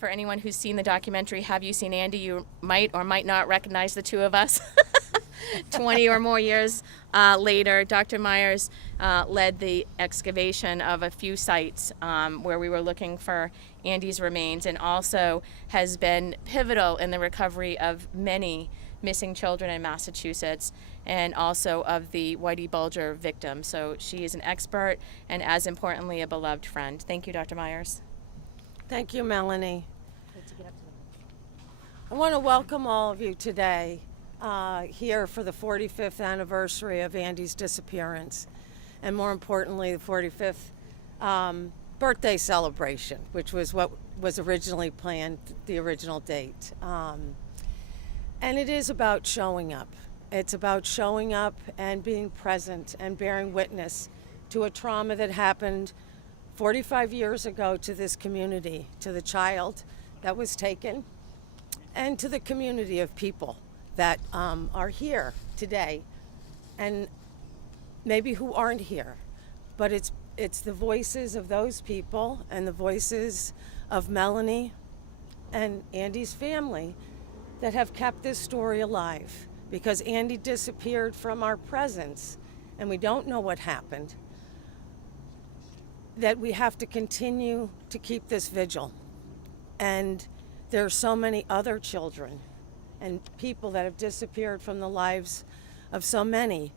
For anyone who's seen the documentary, Have You Seen Andy? You might or might not recognize the two of us. 20 or more years later, Dr. Myers led the excavation of a few sites where we were looking for Andy's remains, and also has been pivotal in the recovery of many missing children in Massachusetts, and also of the Whitey Bulger victim. So she is an expert and, as importantly, a beloved friend. Thank you, Dr. Myers. Thank you, Melanie. I want to welcome all of you today here for the 45th anniversary of Andy's disappearance, and more importantly, the 45th birthday celebration, which was what was originally planned, the original date. And it is about showing up. It's about showing up and being present and bearing witness to a trauma that happened 45 years ago to this community, to the child that was taken, and to the community of people that are here today, and maybe who aren't here. But it's the voices of those people and the voices of Melanie and Andy's family that have kept this story alive, because Andy disappeared from our presence and we don't know what happened, that we have to continue to keep this vigil. And there are so many other children and people that have disappeared from the lives of so many,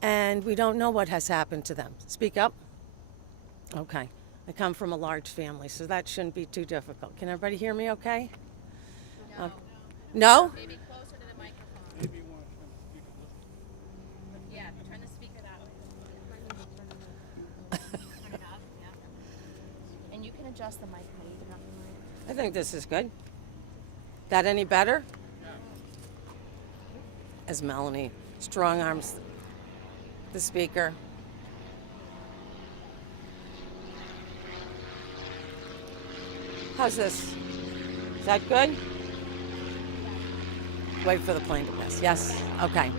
and we don't know what has happened to them. Speak up. Okay. I come from a large family, so that shouldn't be too difficult. Can everybody hear me okay? No. No? Maybe closer to the microphone. Maybe you want to turn the speaker this way. Yeah, turn the speaker that way. Turn it up, yeah. And you can adjust the mic, maybe, Dr. Myers. I think this is good. That any better? As Melanie strong arms the speaker. How's this? Is that good? Wait for the plane to pass. Yes? Okay.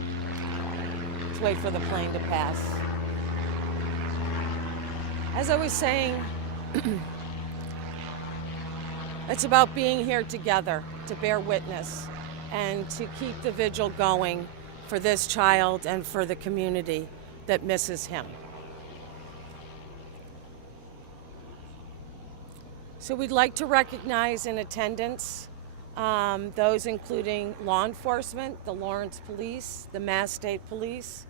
Let's wait for the plane to pass. As I was saying, it's about being here together to bear witness and to keep the vigil going for this child and for the community that misses him. So we'd like to recognize in attendance those including law enforcement, the Lawrence Police, the Mass State Police,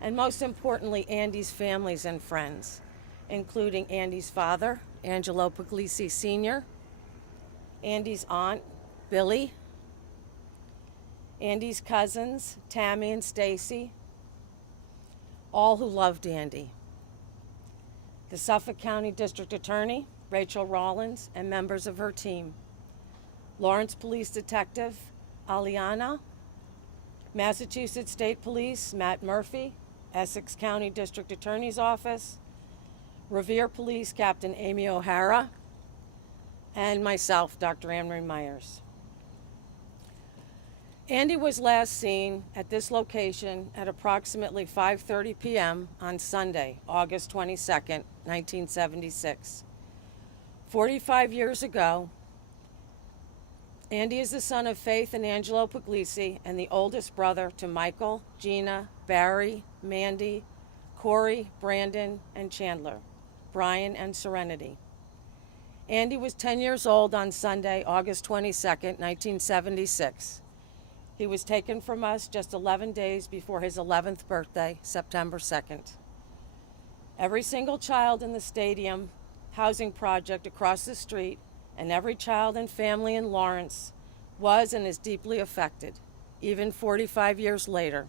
and most importantly, Andy's families and friends, including Andy's father, Angelo Puglisi Sr., Andy's aunt, Billy, Andy's cousins, Tammy and Stacy, all who loved Andy. The Suffolk County District Attorney, Rachel Rollins, and members of her team. Lawrence Police Detective, Aliana, Massachusetts State Police, Matt Murphy, Essex County District Attorney's Office, Revere Police Captain Amy O'Hara, and myself, Dr. Anne-Marie Myers. Andy was last seen at this location at approximately 5:30 p.m. on Sunday, August 22nd, 1976. 45 years ago, Andy is the son of Faith and Angelo Puglisi and the oldest brother to Michael, Gina, Barry, Mandy, Corey, Brandon, and Chandler, Brian, and Serenity. Andy was 10 years old on Sunday, August 22nd, 1976. He was taken from us just 11 days before his 11th birthday, September 2nd. Every single child in the stadium housing project across the street and every child and family in Lawrence was and is deeply affected, even 45 years later,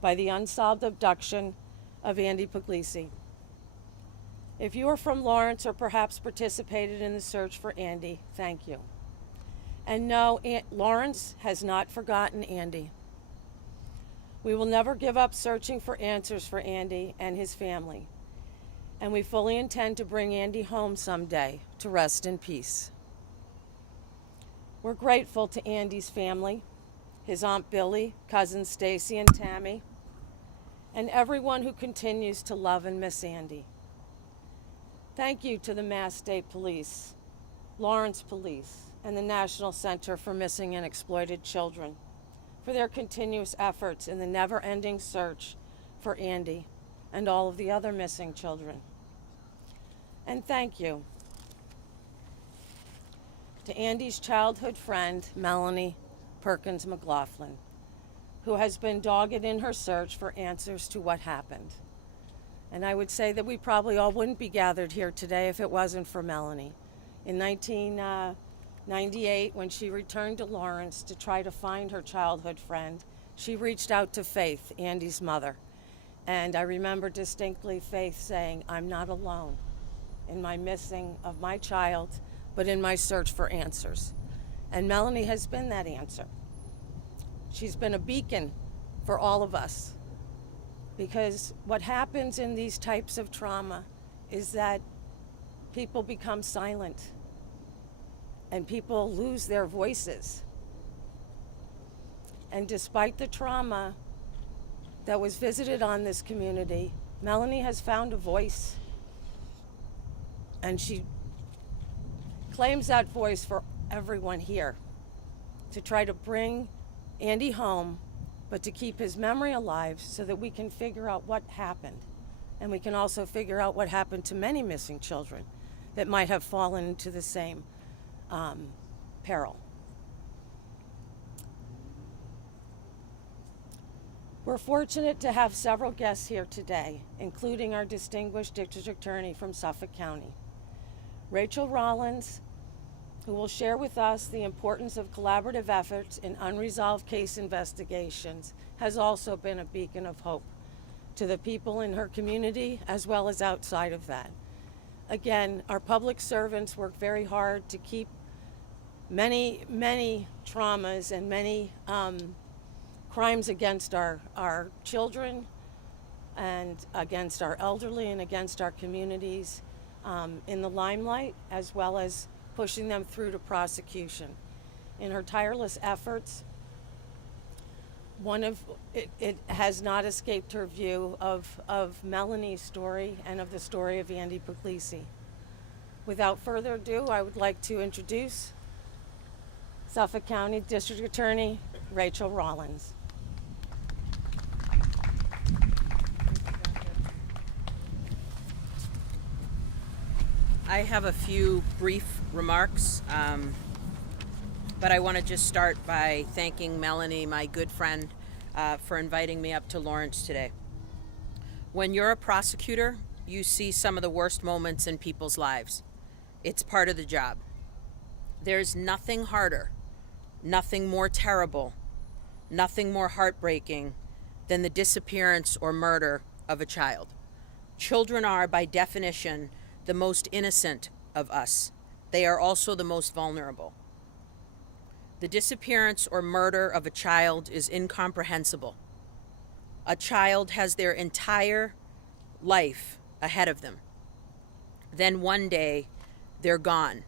by the unsolved abduction of Andy Puglisi. If you are from Lawrence or perhaps participated in the search for Andy, thank you. And no, Lawrence has not forgotten Andy. We will never give up searching for answers for Andy and his family. And we fully intend to bring Andy home someday to rest in peace. We're grateful to Andy's family, his Aunt Billy, cousins Stacy and Tammy, and everyone who continues to love and miss Andy. Thank you to the Mass State Police, Lawrence Police, and the National Center for Missing and Exploited Children for their continuous efforts in the never-ending search for Andy and all of the other missing children. And thank you to Andy's childhood friend, Melanie Perkins McLaughlin, who has been dogged in her search for answers to what happened. And I would say that we probably all wouldn't be gathered here today if it wasn't for Melanie. In 1998, when she returned to Lawrence to try to find her childhood friend, she reached out to Faith, Andy's mother. And I remember distinctly Faith saying, "I'm not alone in my missing of my child, but in my search for answers." And Melanie has been that answer. She's been a beacon for all of us, because what happens in these types of trauma is that people become silent and people lose their voices. And despite the trauma that was visited on this community, Melanie has found a voice, and she claims that voice for everyone here, to try to bring Andy home, but to keep his memory alive so that we can figure out what happened. And we can also figure out what happened to many missing children that might have fallen into the same peril. We're fortunate to have several guests here today, including our distinguished district attorney from Suffolk County, Rachel Rollins, who will share with us the importance of collaborative efforts in unresolved case investigations, has also been a beacon of hope to the people in her community as well as outside of that. Again, our public servants work very hard to keep many traumas and many crimes against our children and against our elderly and against our communities in the limelight, as well as pushing them through to prosecution. In her tireless efforts, it has not escaped her view of Melanie's story and of the story of Andy Puglisi. Without further ado, I would like to introduce Suffolk County District Attorney Rachel Rollins. I have a few brief remarks, but I want to just start by thanking Melanie, my good friend, for inviting me up to Lawrence today. When you're a prosecutor, you see some of the worst moments in people's lives. It's part of the job. There's nothing harder, nothing more terrible, nothing more heartbreaking than the disappearance or murder of a child. Children are, by definition, the most innocent of us. They are also the most vulnerable. The disappearance or murder of a child is incomprehensible. A child has their entire life ahead of them. Then one day, they're gone,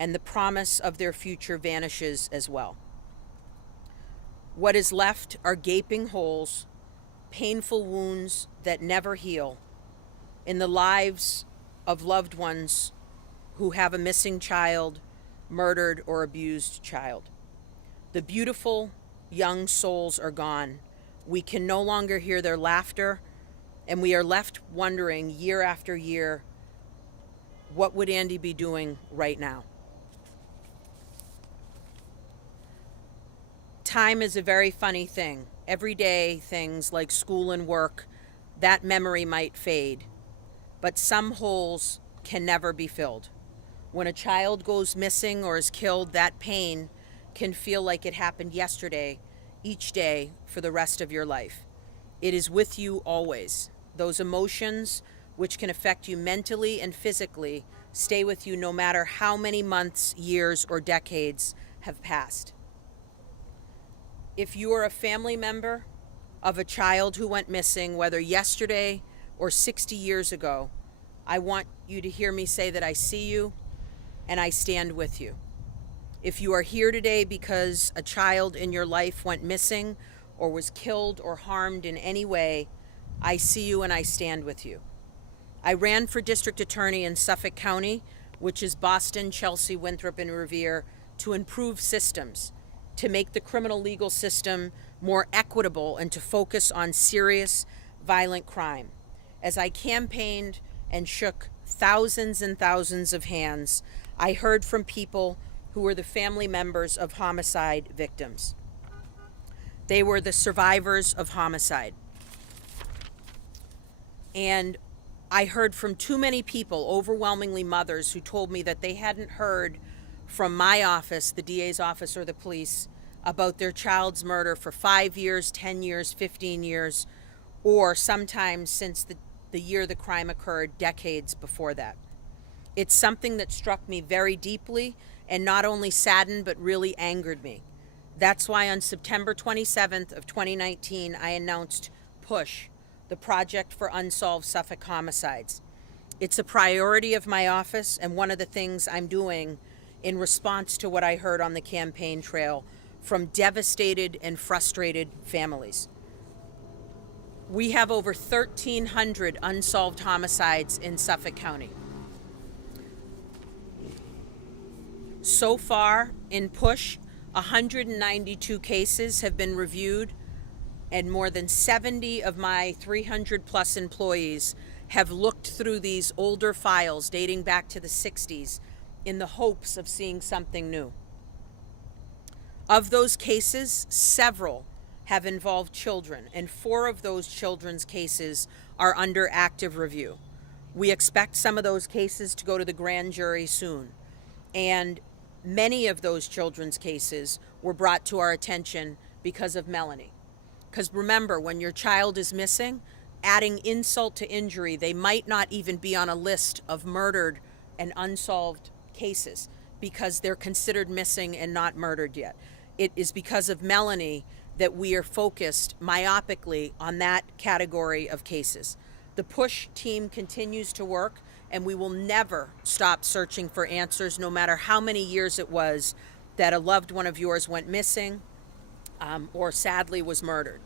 and the promise of their future vanishes as well. What is left are gaping holes, painful wounds that never heal in the lives of loved ones who have a missing child, murdered or abused child. The beautiful young souls are gone. We can no longer hear their laughter, and we are left wondering year after year, what would Andy be doing right now? Time is a very funny thing. Every day, things like school and work, that memory might fade, but some holes can never be filled. When a child goes missing or is killed, that pain can feel like it happened yesterday, each day for the rest of your life. It is with you always. Those emotions, which can affect you mentally and physically, stay with you no matter how many months, years, or decades have passed. If you are a family member of a child who went missing, whether yesterday or 60 years ago, I want you to hear me say that I see you and I stand with you. If you are here today because a child in your life went missing or was killed or harmed in any way, I see you and I stand with you. I ran for district attorney in Suffolk County which is Boston, Chelsea, Winthrop, and Revere, to improve systems, to make the criminal legal system more equitable, and to focus on serious violent crime. As I campaigned and shook thousands and thousands of hands, I heard from people who were the family members of homicide victims. They were the survivors of homicide. And I heard from too many people, overwhelmingly mothers, who told me that they hadn't heard from my office, the DA's office, or the police about their child's murder for 5 years, 10 years, 15 years, or sometimes since the year the crime occurred, decades before that. It's something that struck me very deeply and not only saddened but really angered me. That's why on September 27th of 2019, I announced PUSH, the Project for Unsolved Suffolk Homicides. It's a priority of my office and one of the things I'm doing in response to what I heard on the campaign trail from devastated and frustrated families. We have over 1,300 unsolved homicides in Suffolk County. So far in PUSH, 192 cases have been reviewed, and more than 70 of my 300 plus employees have looked through these older files dating back to the 60s in the hopes of seeing something new. Of those cases, several have involved children, and 4 of those children's cases are under active review. We expect some of those cases to go to the grand jury soon, and many of those children's cases were brought to our attention because of Melanie. Because remember, when your child is missing, adding insult to injury, they might not even be on a list of murdered and unsolved cases because they're considered missing and not murdered yet. It is because of Melanie that we are focused myopically on that category of cases. The PUSH team continues to work, and we will never stop searching for answers, no matter how many years it was that a loved one of yours went missing or sadly was murdered.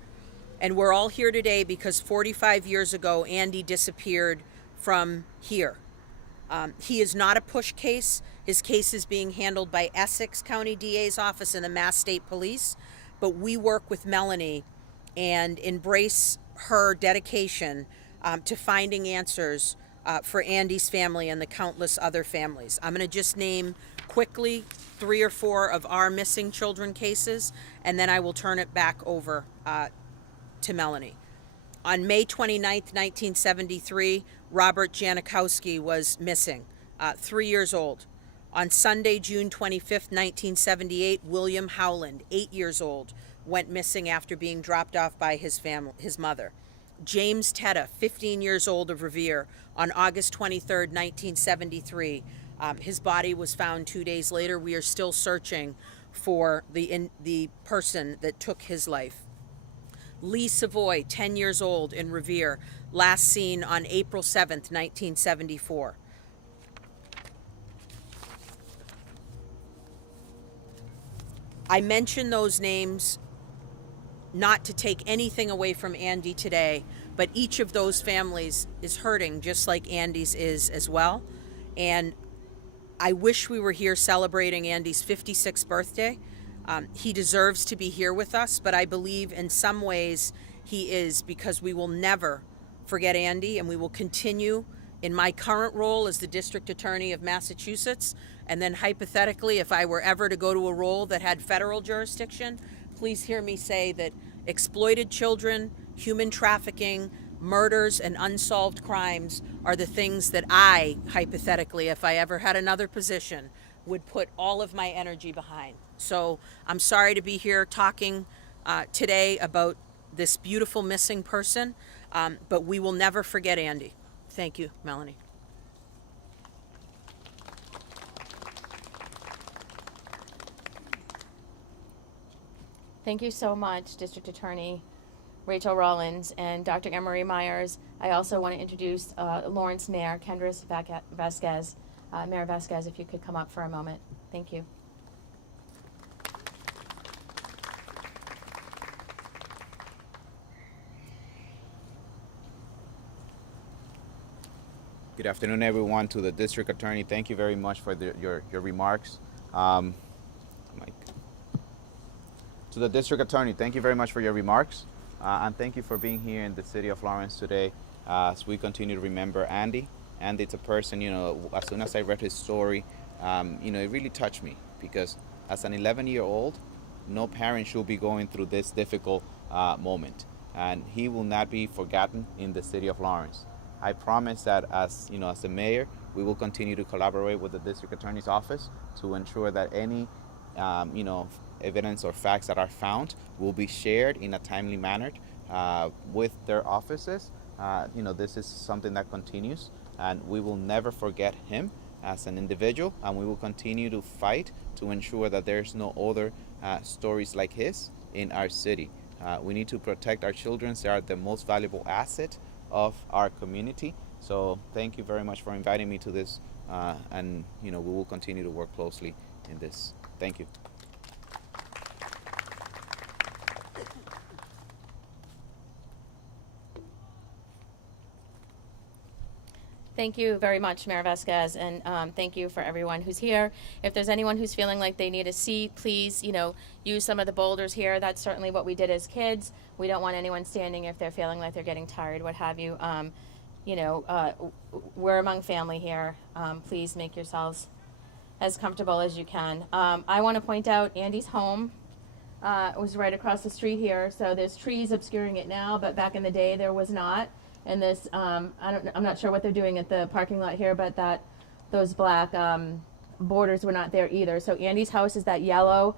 And we're all here today because 45 years ago, Andy disappeared from here. He is not a PUSH case. His case is being handled by Essex County DA's office and the Mass State Police. But we work with Melanie and embrace her dedication to finding answers for Andy's family and the countless other families. I'm going to just name quickly 3 or 4 of our missing children cases, and then I will turn it back over to Melanie. On May 29th, 1973, Robert Janikowski was missing, 3 years old. On Sunday, June 25th, 1978, William Howland, 8 years old, went missing after being dropped off by his mother. James Tetta, 15 years old, of Revere, on August 23rd, 1973. His body was found 2 days later. We are still searching for the person that took his life. Lee Savoy, 10 years old, in Revere, last seen on April 7th, 1974. I mention those names not to take anything away from Andy today, but each of those families is hurting just like Andy's is as well. And I wish we were here celebrating Andy's 56th birthday. He deserves to be here with us, but I believe in some ways he is, because we will never forget Andy, and we will continue in my current role as the District Attorney of Massachusetts. And then hypothetically, if I were ever to go to a role that had federal jurisdiction, please hear me say that exploited children, human trafficking, murders, and unsolved crimes are the things that I, hypothetically, if I ever had another position, would put all of my energy behind. So I'm sorry to be here talking today about this beautiful missing person, but we will never forget Andy. Thank you, Melanie. Thank you so much, District Attorney Rachel Rollins and Dr. Emery Myers. I also want to introduce Lawrence Mayor Kendris Vasquez. Mayor Vasquez, if you could come up for a moment. Thank you. Good afternoon, everyone. To the district attorney, thank you very much for your remarks. Um, Mike. To the district attorney, thank you very much for your remarks, and thank you for being here in the city of Lawrence today as we continue to remember Andy. Andy, it's a person, as soon as I read his story, it really touched me because as an 11-year-old, no parent should be going through this difficult moment, and he will not be forgotten in the city of Lawrence. I promise that as the mayor, we will continue to collaborate with the district attorney's office to ensure that any evidence or facts that are found will be shared in a timely manner with their offices. This is something that continues, and we will never forget him as an individual, and we will continue to fight to ensure that there's no other stories like his in our city. We need to protect our children. They are the most valuable asset of our community. So thank you very much for inviting me to this, and we will continue to work closely in this. Thank you. Thank you very much, Mayor Vasquez, and thank you for everyone who's here. If there's anyone who's feeling like they need a seat, please, use some of the boulders here. That's certainly what we did as kids. We don't want anyone standing if they're feeling like they're getting tired, what have you. We're among family here. Please make yourselves as comfortable as you can. I want to point out Andy's home was right across the street here, so there's trees obscuring it now, but back in the day there was not. And this, I'm not sure what they're doing at the parking lot here, but those black borders were not there either. So Andy's house is that yellow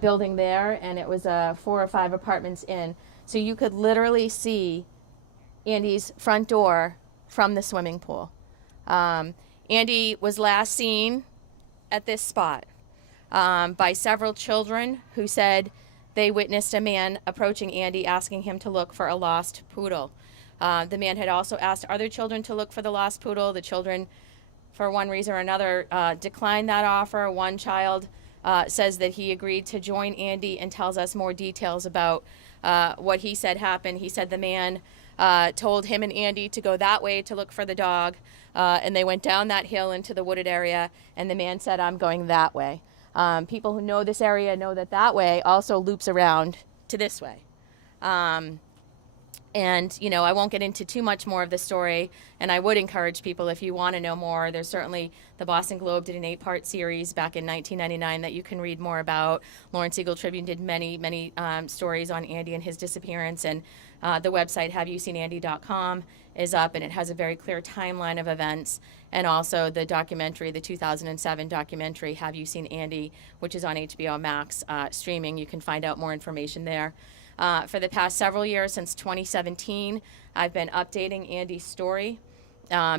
building there, and it was 4 or 5 apartments in. So you could literally see Andy's front door from the swimming pool. Andy was last seen at this spot by several children who said they witnessed a man approaching Andy asking him to look for a lost poodle. The man had also asked other children to look for the lost poodle. The children, for one reason or another, declined that offer. One child says that he agreed to join Andy and tells us more details about what he said happened. He said the man told him and Andy to go that way to look for the dog, and they went down that hill into the wooded area, and the man said, "I'm going that way." People who know this area know that way also loops around to this way. And, I won't get into too much more of the story, and I would encourage people, if you want to know more, there's certainly the Boston Globe did an 8-part series back in 1999 that you can read more about. Lawrence Eagle Tribune did many stories on Andy and his disappearance, and the website haveyouseenandy.com is up, and it has a very clear timeline of events, and also the documentary, the 2007 documentary, Have You Seen Andy, which is on HBO Max streaming. You can find out more information there. For the past several years, since 2017, I've been updating Andy's story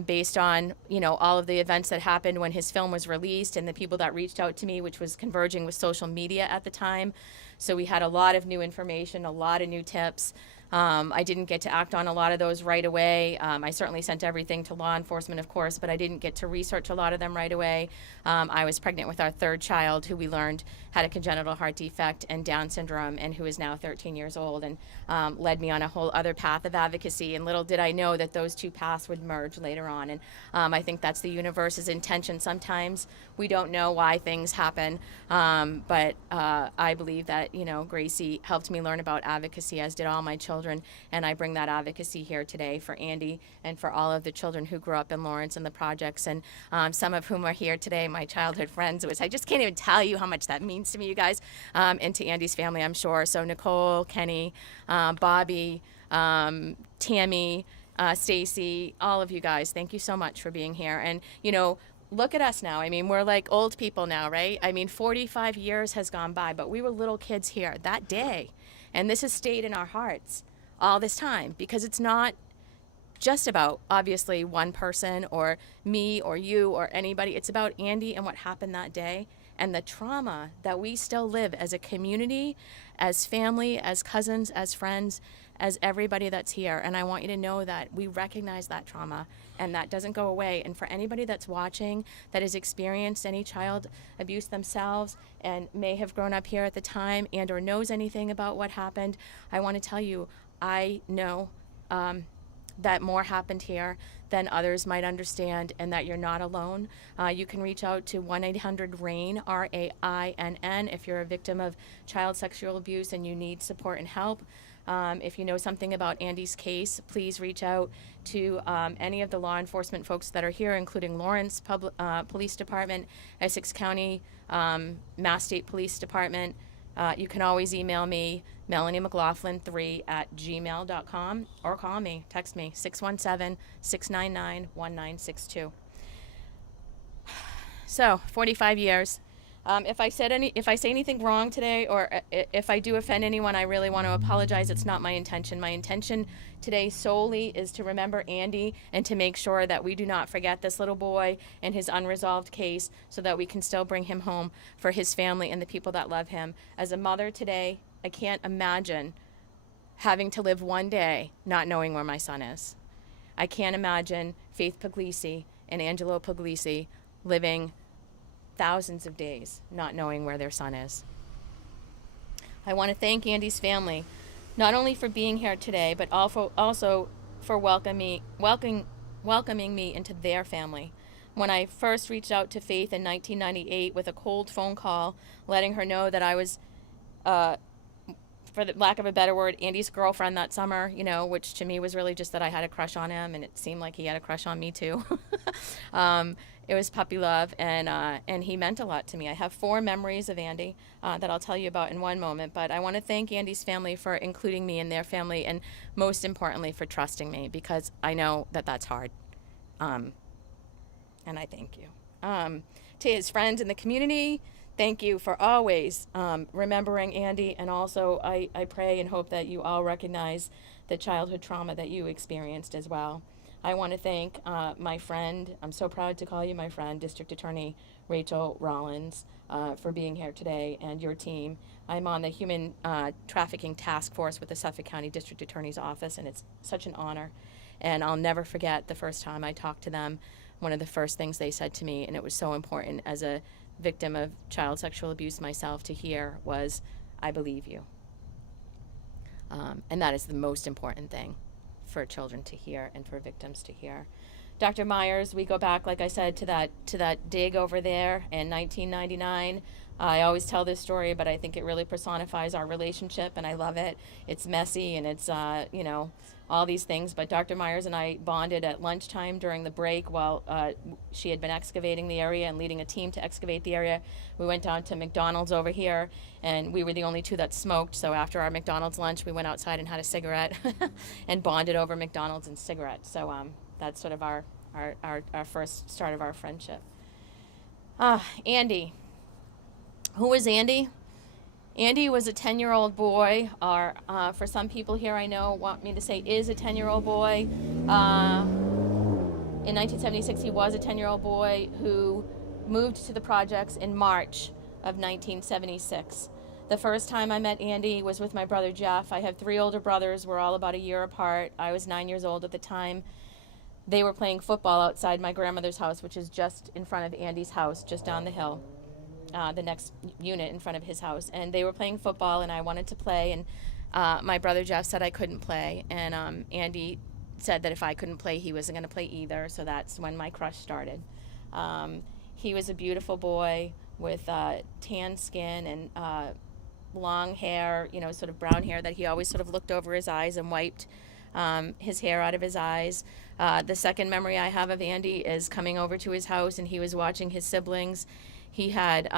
based on, all of the events that happened when his film was released and the people that reached out to me, which was converging with social media at the time. So we had a lot of new information, a lot of new tips. I didn't get to act on a lot of those right away. I certainly sent everything to law enforcement, of course, but I didn't get to research a lot of them right away. I was pregnant with our 3rd child, who we learned had a congenital heart defect and Down syndrome, and who is now 13 years old, and led me on a whole other path of advocacy. And little did I know that those two paths would merge later on. And I think that's the universe's intention. Sometimes we don't know why things happen, but I believe that, Gracie helped me learn about advocacy, as did all my children. And I bring that advocacy here today for Andy and for all of the children who grew up in Lawrence and the projects, and some of whom are here today, my childhood friends. I just can't even tell you how much that means to me, you guys, and to Andy's family, I'm sure. So Nicole, Kenny, Bobby, Tammy, Stacy, all of you guys, thank you so much for being here. And, look at us now. I mean, we're like old people now, right? I mean, 45 years has gone by, but we were little kids here that day. And this has stayed in our hearts all this time, because it's not just about, obviously, one person or me or you or anybody. It's about Andy and what happened that day, and the trauma that we still live as a community, as family, as cousins, as friends, as everybody that's here. And I want you to know that we recognize that trauma, and that doesn't go away. And for anybody that's watching that has experienced any child abuse themselves and may have grown up here at the time and or knows anything about what happened, I want to tell you, I know that more happened here than others might understand, and that you're not alone. You can reach out to 1-800-RAIN, RAINN, if you're a victim of child sexual abuse and you need support and help. If you know something about Andy's case, please reach out to any of the law enforcement folks that are here, including Lawrence Police Department, Essex County Mass State Police Department. You can always email me, melaniemclaughlin3@gmail.com, or call me, text me, 617-699-1962. So, 45 years. If I say anything wrong today, or if I do offend anyone, I really want to apologize. It's not my intention. My intention today solely is to remember Andy and to make sure that we do not forget this little boy and his unresolved case, so that we can still bring him home for his family and the people that love him. As a mother today, I can't imagine having to live one day not knowing where my son is. I can't imagine Faith Puglisi and Angelo Puglisi living thousands of days not knowing where their son is. I want to thank Andy's family, not only for being here today, but also for welcoming me into their family. When I first reached out to Faith in 1998 with a cold phone call, letting her know that I was, for the lack of a better word, Andy's girlfriend that summer, which to me was really just that I had a crush on him, and it seemed like he had a crush on me too. It was puppy love, and he meant a lot to me. I have 4 memories of Andy that I'll tell you about in one moment, but I want to thank Andy's family for including me in their family, and most importantly for trusting me, because I know that that's hard. And I thank you. To his friends in the community, thank you for always remembering Andy, and also I pray and hope that you all recognize the childhood trauma that you experienced as well. I want to thank my friend, I'm so proud to call you my friend, District Attorney Rachel Rollins, for being here today, and your team. I'm on the Human Trafficking Task Force with the Suffolk County District Attorney's Office, and it's such an honor. And I'll never forget the first time I talked to them, one of the first things they said to me, and it was so important as a victim of child sexual abuse myself to hear, was, "I believe you." And that is the most important thing for children to hear and for victims to hear. Dr. Myers, we go back, like I said, to that dig over there in 1999. I always tell this story, but I think it really personifies our relationship, and I love it. It's messy, and it's all these things. But Dr. Myers and I bonded at lunchtime during the break while she had been excavating the area and leading a team to excavate the area. We went down to McDonald's over here, and we were the only 2 that smoked. So after our McDonald's lunch, we went outside and had a cigarette and bonded over McDonald's and cigarettes. So that's sort of our first start of our friendship. Andy. Who was Andy? Andy was a 10-year-old boy, or for some people here I know want me to say is a 10-year-old boy. In 1976, he was a 10-year-old boy who moved to the projects in March of 1976. The first time I met Andy was with my brother Jeff. I have 3 older brothers. We're all about a year apart. I was 9 years old at the time. They were playing football outside my grandmother's house, which is just in front of Andy's house, just down the hill. The next unit in front of his house, and they were playing football, and I wanted to play, and my brother Jeff said I couldn't play, and Andy said that if I couldn't play, he wasn't going to play either. So that's when my crush started. He was a beautiful boy with tan skin and long hair, sort of brown hair that he always sort of looked over his eyes and wiped his hair out of his eyes. The second memory I have of Andy is coming over to his house, and he was watching his siblings. He had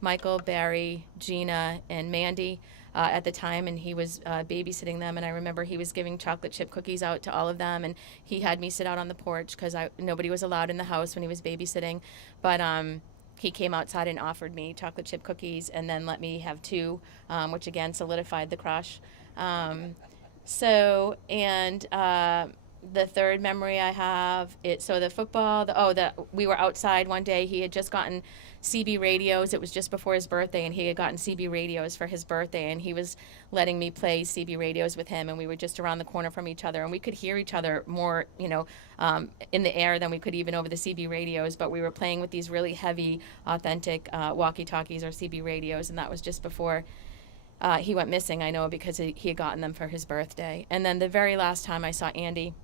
Michael, Barry, Gina, and Mandy at the time, and he was babysitting them. And I remember he was giving chocolate chip cookies out to all of them, and he had me sit out on the porch because nobody was allowed in the house when he was babysitting. But he came outside and offered me chocolate chip cookies, and then let me have 2, which again solidified the crush. The third memory I have, the football, we were outside one day. He had just gotten CB radios. It was just before his birthday, and he had gotten CB radios for his birthday, and he was letting me play CB radios with him, and we were just around the corner from each other, and we could hear each other more, in the air than we could even over the CB radios, but we were playing with these really heavy, authentic walkie-talkies or CB radios, and that was just before he went missing, I know, because he had gotten them for his birthday. And then the very last time I saw Andy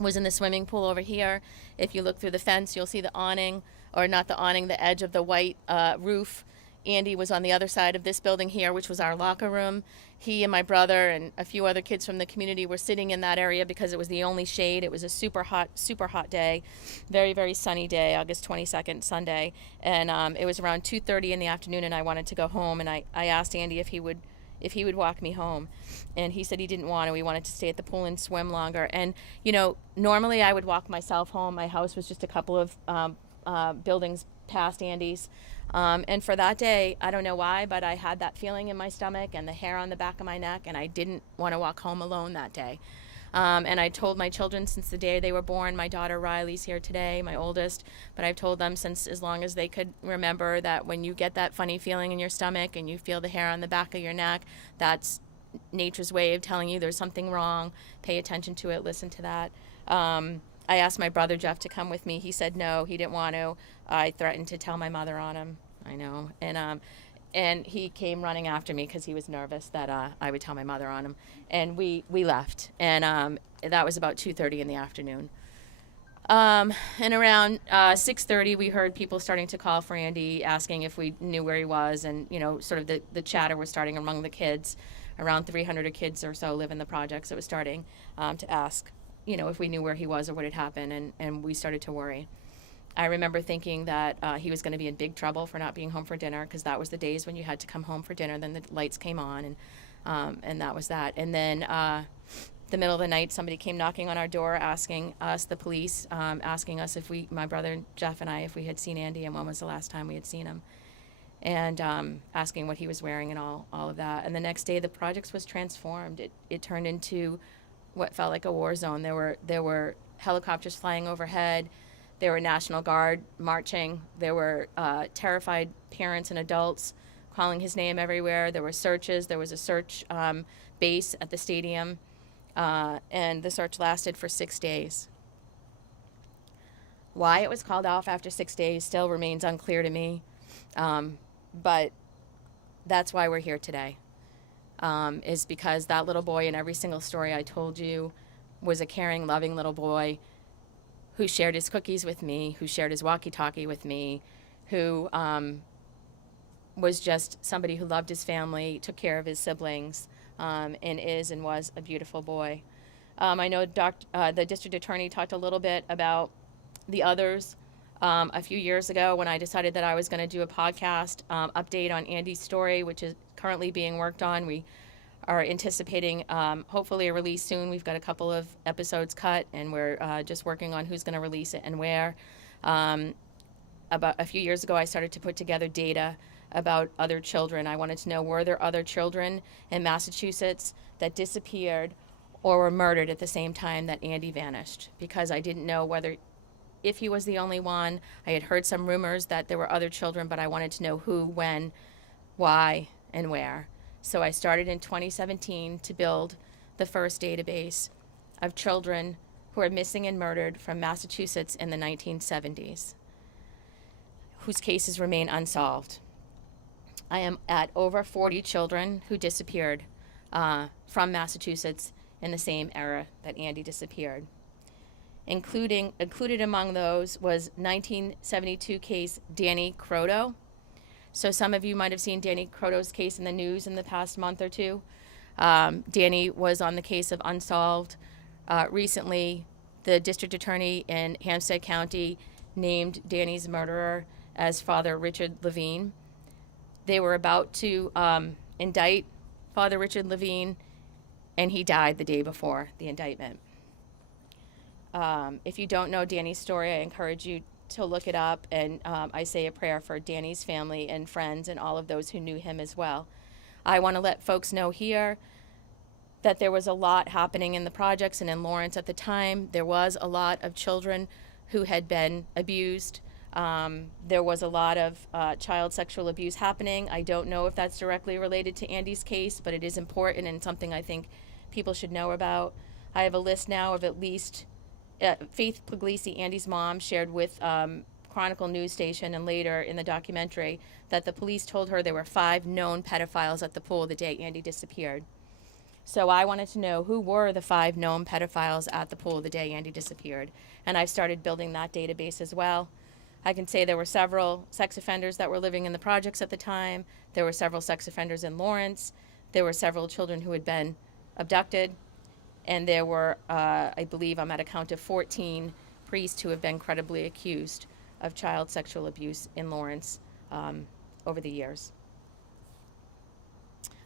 was in the swimming pool over here. If you look through the fence, you'll see the awning, or not the awning, the edge of the white roof. Andy was on the other side of this building here, which was our locker room. He and my brother and a few other kids from the community were sitting in that area because it was the only shade. It was a super hot day, very, very sunny day, August 22nd, Sunday. And it was around 2:30 in the afternoon, and I wanted to go home. And I asked Andy if he would walk me home, and he said he didn't want to. He wanted to stay at the pool and swim longer. And normally I would walk myself home. My house was just a couple of buildings past Andy's, and for that day, I don't know why, but I had that feeling in my stomach and the hair on the back of my neck, and I didn't want to walk home alone that day. And I told my children since the day they were born. My daughter Riley's here today, my oldest, but I've told them since as long as they could remember that when you get that funny feeling in your stomach and you feel the hair on the back of your neck, that's nature's way of telling you there's something wrong. Pay attention to it, listen to that. I asked my brother Jeff to come with me. He said no, he didn't want to. I threatened to tell my mother on him. I know. And he came running after me because he was nervous that I would tell my mother on him. And we left. And that was about 2:30 in the afternoon. And around 6:30, we heard people starting to call for Andy, asking if we knew where he was. And, sort of the chatter was starting among the kids. Around 300 kids or so live in the project, so it was starting to ask, if we knew where he was or what had happened. And we started to worry. I remember thinking that he was going to be in big trouble for not being home for dinner, because that was the days when you had to come home for dinner. Then the lights came on, and that was that. And then the middle of the night, somebody came knocking on our door, asking us, the police, asking us if my brother Jeff and I, if we had seen Andy and when was the last time we had seen him, and asking what he was wearing and all of that. And the next day, the project was transformed. It turned into what felt like a war zone. There were helicopters flying overhead. There were National Guard marching. There were terrified parents and adults calling his name everywhere. There were searches. There was a search base at the stadium, and the search lasted for 6 days. Why it was called off after 6 days still remains unclear to me, but that's why we're here today, is because that little boy, in every single story I told you, was a caring, loving little boy who shared his cookies with me, who shared his walkie-talkie with me, who was just somebody who loved his family, took care of his siblings, and is and was a beautiful boy. I know the district attorney talked a little bit about the others a few years ago when I decided that I was going to do a podcast update on Andy's story, which is currently being worked on. We are anticipating hopefully a release soon. We've got a couple of episodes cut, and we're just working on who's going to release it and where. About a few years ago, I started to put together data about other children. I wanted to know, were there other children in Massachusetts that disappeared or were murdered at the same time that Andy vanished? Because I didn't know if he was the only one. I had heard some rumors that there were other children, but I wanted to know who, when, why, and where. So I started in 2017 to build the first database of children who are missing and murdered from Massachusetts in the 1970s, whose cases remain unsolved. I am at over 40 children who disappeared from Massachusetts in the same era that Andy disappeared. Included among those was 1972 case Danny Croto. So some of you might have seen Danny Croto's case in the news in the past month or two. Danny was on the case of unsolved. Recently, the district attorney in Hampstead County named Danny's murderer as Father Richard Levine. They were about to indict Father Richard Levine, and he died the day before the indictment. If you don't know Danny's story, I encourage you to look it up, and I say a prayer for Danny's family and friends and all of those who knew him as well. I want to let folks know here that there was a lot happening in the projects and in Lawrence at the time. There was a lot of children who had been abused. There was a lot of child sexual abuse happening. I don't know if that's directly related to Andy's case, but it is important and something I think people should know about. I have a list now of at least Faith Puglisi, Andy's mom, shared with Chronicle News Station and later in the documentary that the police told her there were 5 known pedophiles at the pool the day Andy disappeared. So I wanted to know who were the 5 known pedophiles at the pool the day Andy disappeared. And I've started building that database as well. I can say there were several sex offenders that were living in the projects at the time. There were several sex offenders in Lawrence. There were several children who had been abducted. And there were, I believe I'm at a count of 14 priests who have been credibly accused of child sexual abuse in Lawrence over the years.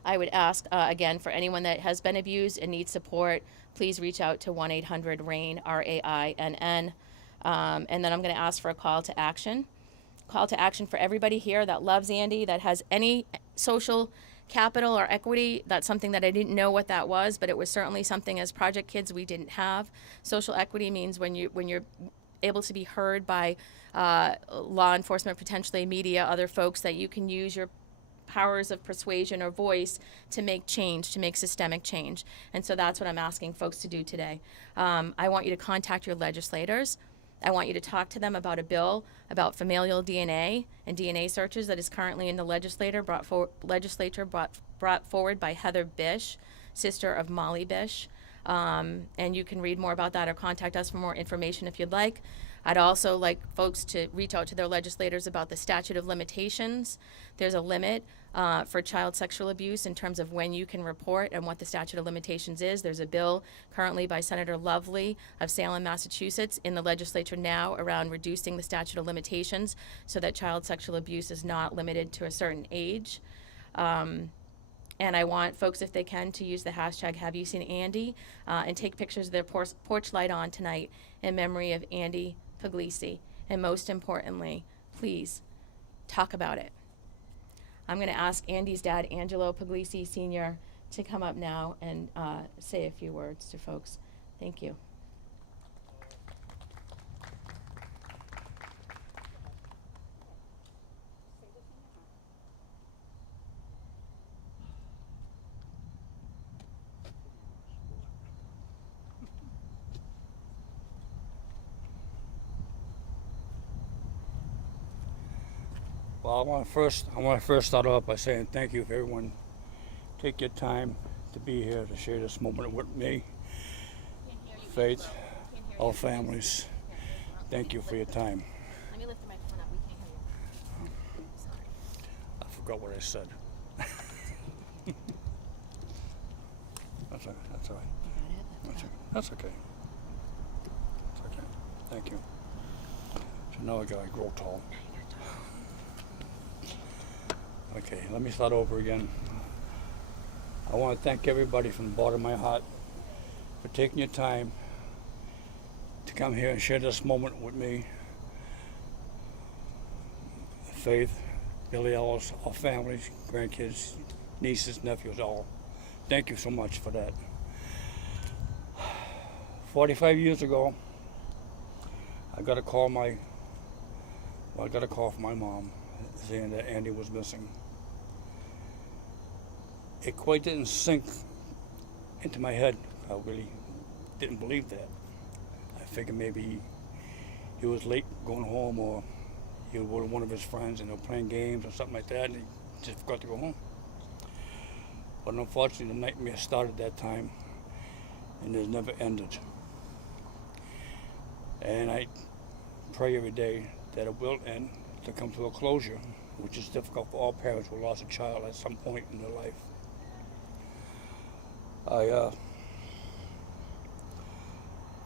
I would ask, again, for anyone that has been abused and needs support, please reach out to 1-800-RAIN, RAINN. And then I'm going to ask for a call to action. Call to action for everybody here that loves Andy, that has any social capital or equity. That's something that I didn't know what that was, but it was certainly something as Project Kids we didn't have. Social equity means when you're able to be heard by law enforcement, potentially media, other folks, that you can use your powers of persuasion or voice to make change, to make systemic change. And so that's what I'm asking folks to do today. I want you to contact your legislators. I want you to talk to them about a bill about familial DNA and DNA searches that is currently in the legislature, brought forward by Heather Bish, sister of Molly Bish. And you can read more about that or contact us for more information if you'd like. I'd also like folks to reach out to their legislators about the statute of limitations. There's a limit for child sexual abuse in terms of when you can report and what the statute of limitations is. There's a bill currently by Senator Lovely of Salem, Massachusetts in the legislature now around reducing the statute of limitations so that child sexual abuse is not limited to a certain age. And I want folks, if they can, to use the hashtag #HaveYouSeenAndy and take pictures of their porch light on tonight in memory of Andy Puglisi. And most importantly, please talk about it. I'm going to ask Andy's dad, Angelo Puglisi Sr., to come up now and say a few words to folks. Thank you. Well, I want to first start off by saying thank you for everyone. Take your time to be here to share this moment with me, Faith, all families. Thank you for your time. Let me lift the microphone up. We can't hear you. Sorry. I forgot what I said. That's all right. That's all right. That's okay. That's okay. Thank you. So now I gotta grow tall. Okay, let me start over again. I want to thank everybody from the bottom of my heart for taking your time to come here and share this moment with me, Faith, Billy Ellis, our families, grandkids, nieces, nephews, all. Thank you so much for that. 45 years ago, I got a call from my mom saying that Andy was missing. It quite didn't sink into my head. I really didn't believe that. I figured maybe he was late going home, or he was with one of his friends and they were playing games or something like that, and he just forgot to go home. But unfortunately, the nightmare started that time, and it never ended. And I pray every day that it will end, to come to a closure, which is difficult for all parents who lost a child at some point in their life. I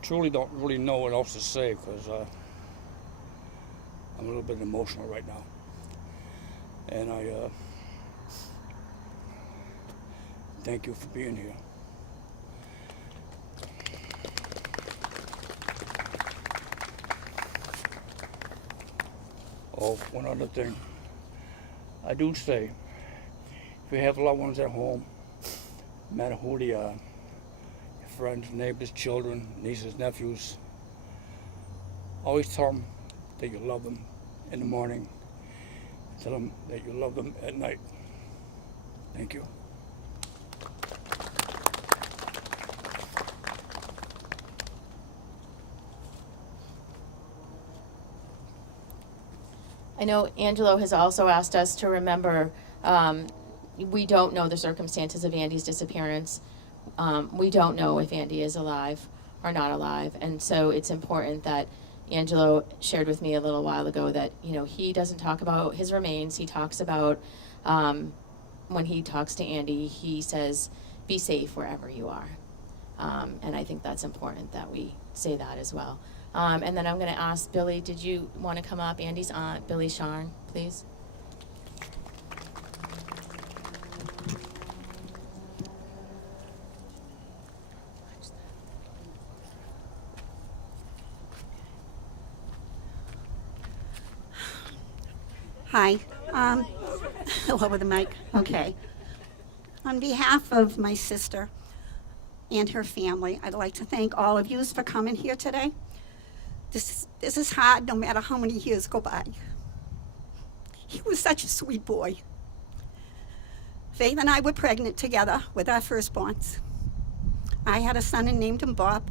truly don't really know what else to say, because I'm a little bit emotional right now. And I thank you for being here. Oh, one other thing. I do say, if you have loved ones at home, no matter who they are, your friends, neighbors, children, nieces, nephews, always tell them that you love them in the morning. Tell them that you love them at night. Thank you. I know Angelo has also asked us to remember we don't know the circumstances of Andy's disappearance. we don't know if Andy is alive or not alive. And so it's important that Angelo shared with me a little while ago that, you know, he doesn't talk about his remains. He talks about, when he talks to Andy, he says, be safe wherever you are. And I think that's important that we say that as well. And then I'm going to ask Billy, did you want to come up? Andy's aunt, Billy Sharn, please. Hi. Hello with the mic. Okay. On behalf of my sister and her family, I'd like to thank all of you for coming here today. This is hard no matter how many years go by. He was such a sweet boy. Faith and I were pregnant together with our firstborns. I had a son and named him Bob,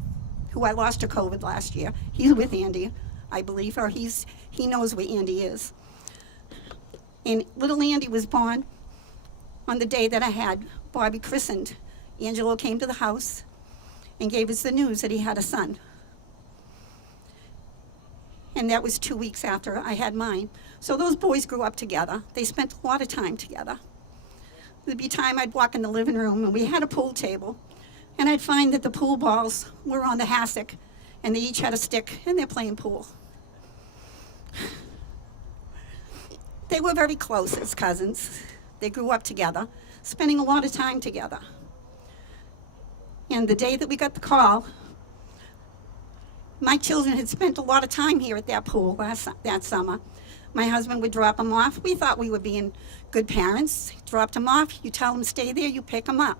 who I lost to COVID last year. He's with Andy, I believe, or he knows where Andy is. And little Andy was born on the day that I had Bobby christened. Angelo came to the house and gave us the news that he had a son. And that was 2 weeks after I had mine. So those boys grew up together. They spent a lot of time together. There'd be time I'd walk in the living room and we had a pool table, and I'd find that the pool balls were on the hassock and they each had a stick and they're playing pool. They were very close as cousins. They grew up together, spending a lot of time together. And the day that we got the call, my children had spent a lot of time here at that pool that summer. My husband would drop them off. We thought we were being good parents. Dropped them off, you tell them stay there, you pick them up.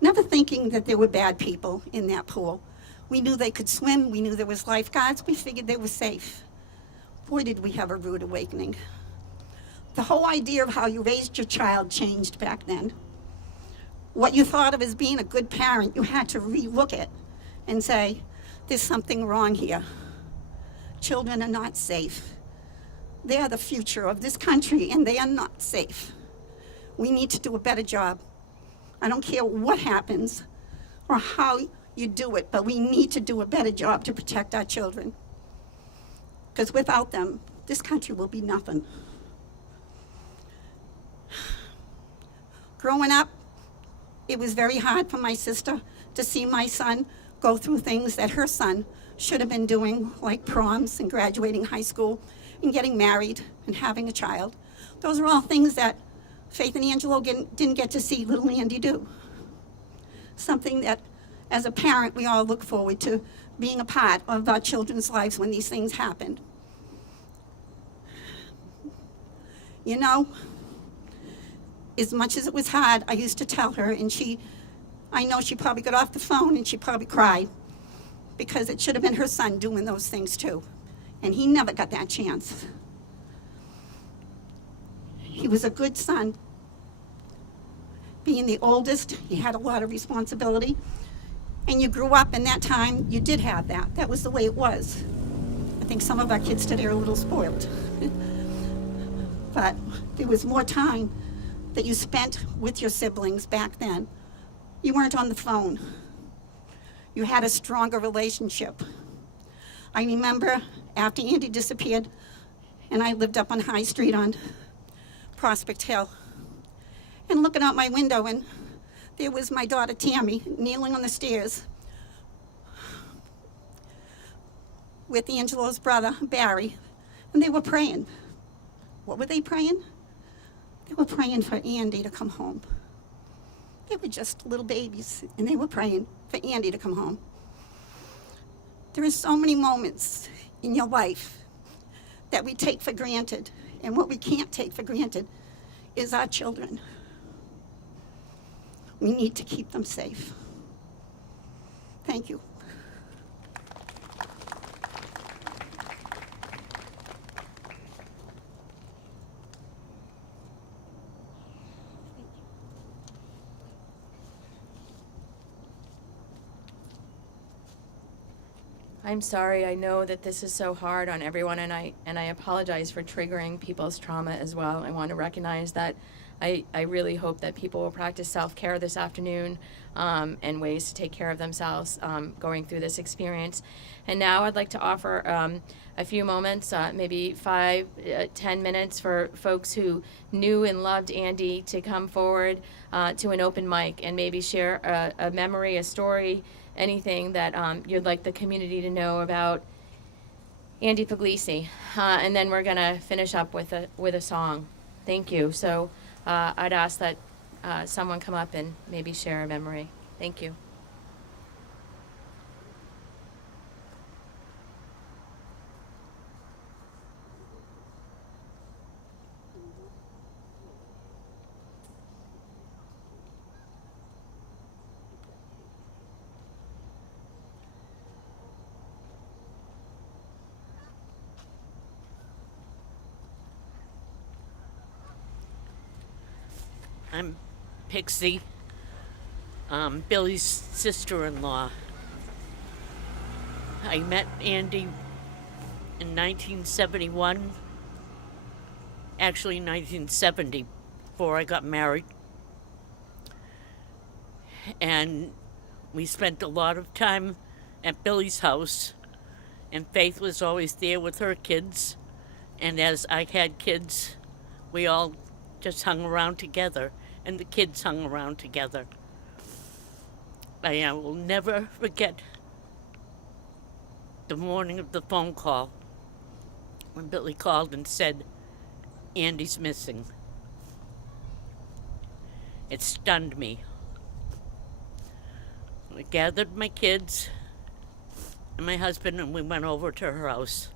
Never thinking that there were bad people in that pool. We knew they could swim, we knew there was lifeguards, we figured they were safe. Boy, did we have a rude awakening. The whole idea of how you raised your child changed back then. What you thought of as being a good parent, you had to re-look at and say, there's something wrong here. Children are not safe. They are the future of this country, and they are not safe. We need to do a better job. I don't care what happens or how you do it, but we need to do a better job to protect our children. Because without them, this country will be nothing. Growing up, it was very hard for my sister to see my son go through things that her son should have been doing, like proms and graduating high school and getting married and having a child. Those are all things that Faith and Angelo didn't get to see little Andy do. Something that, as a parent, we all look forward to being a part of our children's lives when these things happen. You know, as much as it was hard, I used to tell her, and I know she probably got off the phone and she probably cried, because it should have been her son doing those things too. And he never got that chance. He was a good son. Being the oldest, he had a lot of responsibility. And you grew up in that time, you did have that. That was the way it was. I think some of our kids today are a little spoiled. But there was more time that you spent with your siblings back then. You weren't on the phone. You had a stronger relationship. I remember after Andy disappeared, and I lived up on High Street on Prospect Hill, and looking out my window, and there was my daughter Tammy kneeling on the stairs with Angelo's brother, Barry, and they were praying. What were they praying? They were praying for Andy to come home. They were just little babies, and they were praying for Andy to come home. There are so many moments in your life that we take for granted, and what we can't take for granted is our children. We need to keep them safe. Thank you. I'm sorry. I know that this is so hard on everyone, and I apologize for triggering people's trauma as well. I want to recognize that I really hope that people will practice self-care this afternoon, and ways to take care of themselves going through this experience. And now I'd like to offer a few moments, maybe 5-10 minutes, for folks who knew and loved Andy to come forward to an open mic and maybe share a memory, a story, anything that you'd like the community to know about Andy Puglisi. And then we're gonna finish up with a song. Thank you. So I'd ask that someone come up and maybe share a memory. Thank you. I'm Pixie, Billy's sister-in-law. I met Andy in 1971, actually 1970, before I got married. And we spent a lot of time at Billy's house, and Faith was always there with her kids. And as I had kids, we all just hung around together, and the kids hung around together. I will never forget the morning of the phone call when Billy called and said, "Andy's missing." It stunned me. I gathered my kids and my husband, and we went over to her house.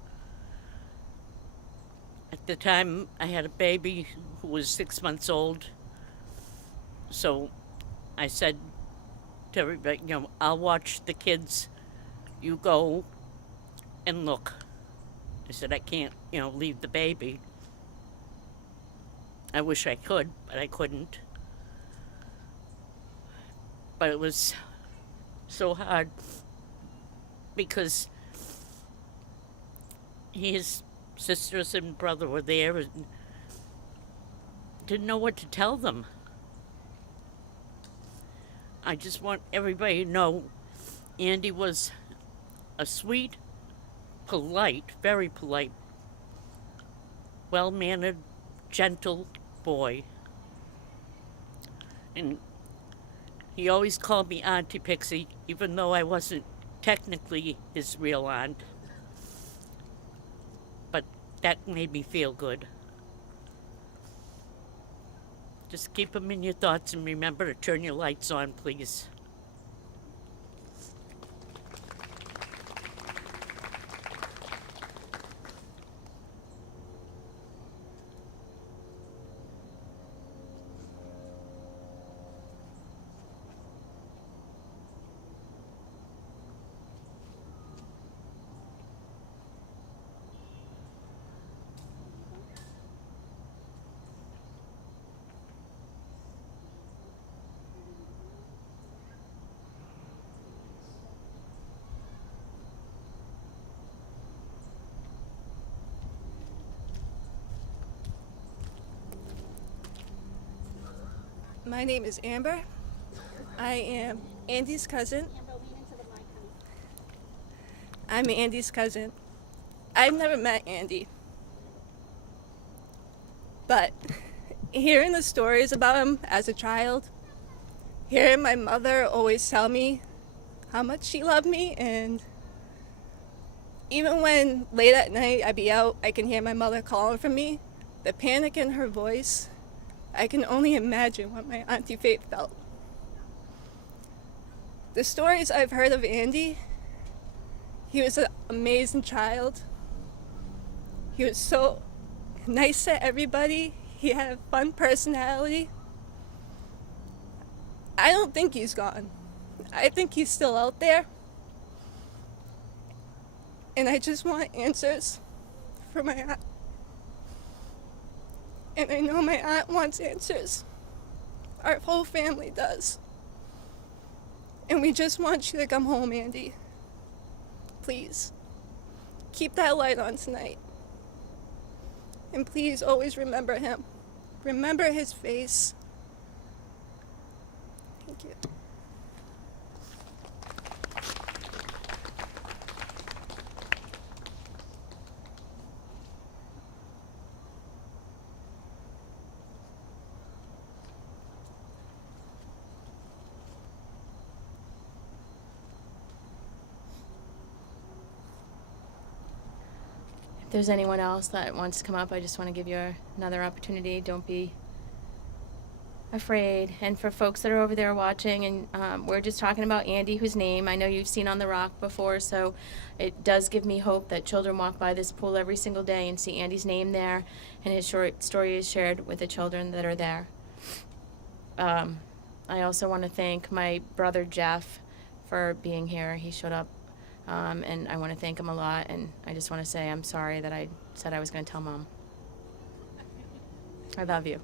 At the time, I had a baby who was 6 months old. So I said to everybody, I'll watch the kids. You go and look. I said, I can't, leave the baby. I wish I could, but I couldn't. But it was so hard because his sisters and brother were there and didn't know what to tell them. I just want everybody to know Andy was a sweet, polite, very polite, well-mannered, gentle boy. And he always called me Auntie Pixie, even though I wasn't technically his real aunt. But that made me feel good. Just keep him in your thoughts and remember to turn your lights on, please. My name is Amber. I am Andy's cousin. I'm Andy's cousin. I've never met Andy. But hearing the stories about him as a child, hearing my mother always tell me how much she loved me, and even when late at night I'd be out, I can hear my mother calling for me, the panic in her voice, I can only imagine what my Auntie Faith felt. The stories I've heard of Andy, he was an amazing child. He was so nice to everybody. He had a fun personality. I don't think he's gone. I think he's still out there. And I just want answers for my aunt. And I know my aunt wants answers. Our whole family does. And we just want you to come home, Andy. please, keep that light on tonight. And please always remember him. Remember his face. Thank you. If there's anyone else that wants to come up, I just want to give you another opportunity. Don't be afraid. And for folks that are over there watching, and we're just talking about Andy, whose name I know you've seen on the rock before, so it does give me hope that children walk by this pool every single day and see Andy's name there, and his short story is shared with the children that are there. I also want to thank my brother Jeff for being here. He showed up, and I want to thank him a lot, and I just want to say I'm sorry that I said I was going to tell Mom. I love you.